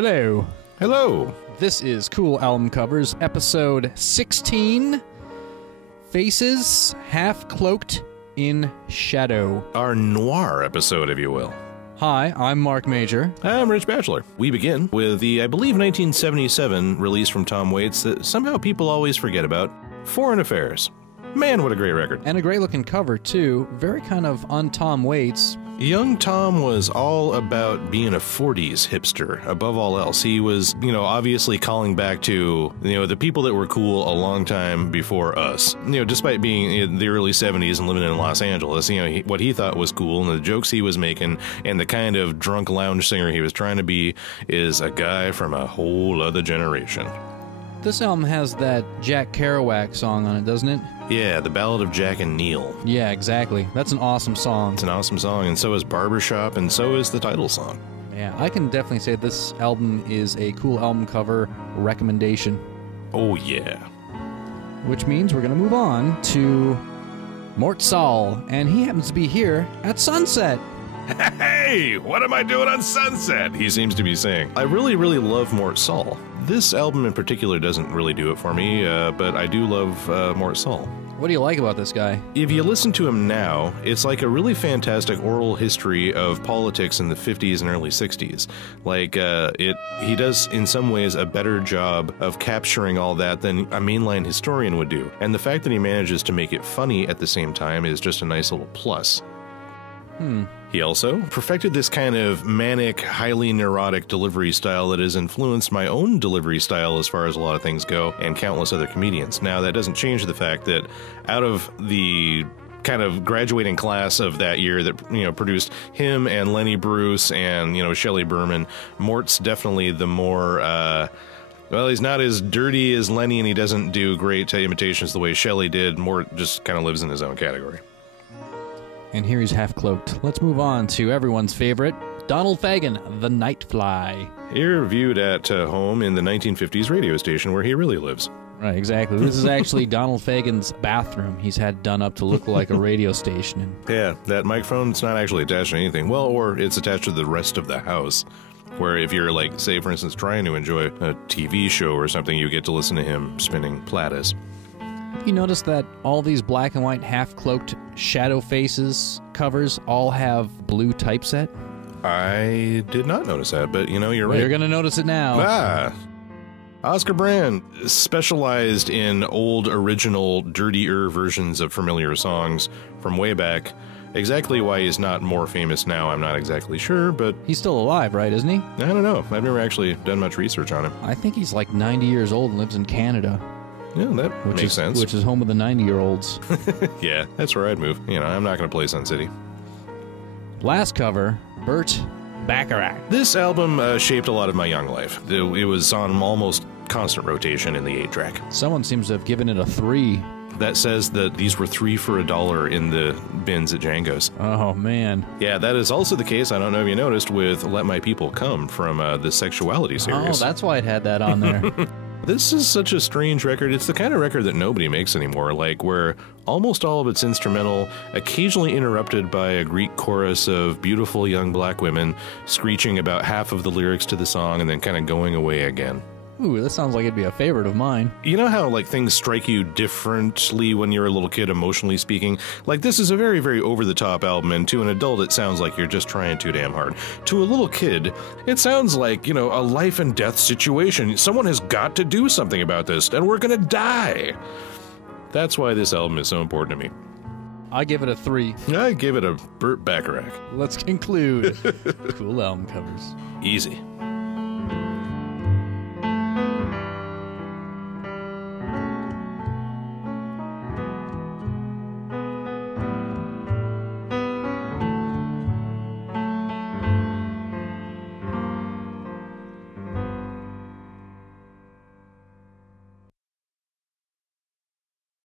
Hello. Hello. This is Cool Album Covers, episode 16, Faces Half Cloaked in Shadow. Our noir episode, if you will. Hi, I'm Mark Major. I'm Rich Bachelor. We begin with the, I believe, 1977 release from Tom Waits that somehow people always forget about, Foreign Affairs. Man, what a great record. And a great-looking cover, too. Very kind of un-Tom Waits. Young Tom was all about being a 40s hipster, above all else. He was, obviously calling back to, the people that were cool a long time before us. Despite being in the early 70s and living in Los Angeles, what he thought was cool and the jokes he was making and the kind of drunk lounge singer he was trying to be is a guy from a whole other generation. This album has that Jack Kerouac song on it, doesn't it? Yeah, the Ballad of Jack and Neil. Yeah, exactly. That's an awesome song. It's an awesome song, and so is Barbershop, and so is the title song. Yeah, I can definitely say this album is a cool album cover recommendation. Oh, yeah. Which means we're going to move on to Mort Sahl, and he happens to be here at Sunset. Hey, what am I doing on Sunset? He seems to be saying. I really, really love Mort Sahl. This album in particular doesn't really do it for me, but I do love Mort Sahl. What do you like about this guy? If you listen to him now, it's like a really fantastic oral history of politics in the 50s and early 60s. He does, in some ways, a better job of capturing all that than a mainline historian would do. And the fact that he manages to make it funny at the same time is just a nice little plus. He also perfected this kind of manic, highly neurotic delivery style that has influenced my own delivery style as far as a lot of things go, and countless other comedians. Now, that doesn't change the fact that out of the kind of graduating class of that year that, produced him and Lenny Bruce and, Shelley Berman, Mort's definitely the more, he's not as dirty as Lenny, and he doesn't do great imitations the way Shelley did. Mort just kind of lives in his own category. And here he's half cloaked. Let's move on to everyone's favorite, Donald Fagen, the Nightfly. Here viewed at home in the 1950s radio station where he really lives. Right, exactly. This is actually Donald Fagen's bathroom. He's had done up to look like a radio station. Yeah, that microphone's not actually attached to anything. Well, or it's attached to the rest of the house. Where if you're, say, for instance, trying to enjoy a TV show or something, you get to listen to him spinning platters. You notice that all these black and white half-cloaked Shadow Faces covers all have blue typeset? I did not notice that, but you're right. You're going to notice it now. Oscar Brand specialized in old, original, dirtier versions of familiar songs from way back. Exactly why he's not more famous now, I'm not exactly sure, but... He's still alive, right, isn't he? I don't know. I've never actually done much research on him. I think he's like 90 years old and lives in Canada. Yeah, that makes sense. Which is home of the 90-year-olds. Yeah, that's where I'd move. I'm not going to play Sun City. Last cover, Burt, Bacharach. This album shaped a lot of my young life. It was on almost constant rotation in the 8-track. Someone seems to have given it a 3. That says that these were 3 for $1 in the bins at Django's. Oh, man. Yeah, that is also the case, I don't know if you noticed, with Let My People Come from the Sexuality series. Oh, that's why it had that on there. This is such a strange record. It's the kind of record that nobody makes anymore, where almost all of it's instrumental, occasionally interrupted by a Greek chorus of beautiful young black women screeching about half of the lyrics to the song and then kind of going away again. Ooh, this sounds like it'd be a favorite of mine. You know how, things strike you differently when you're a little kid, emotionally speaking? This is a very, very over-the-top album, and to an adult, it sounds like you're just trying too damn hard. To a little kid, it sounds like, a life-and-death situation. Someone has got to do something about this, and we're gonna die. That's why this album is so important to me. I give it a 3. I give it a Burt Bacharach. Let's conclude. Cool album covers. Easy.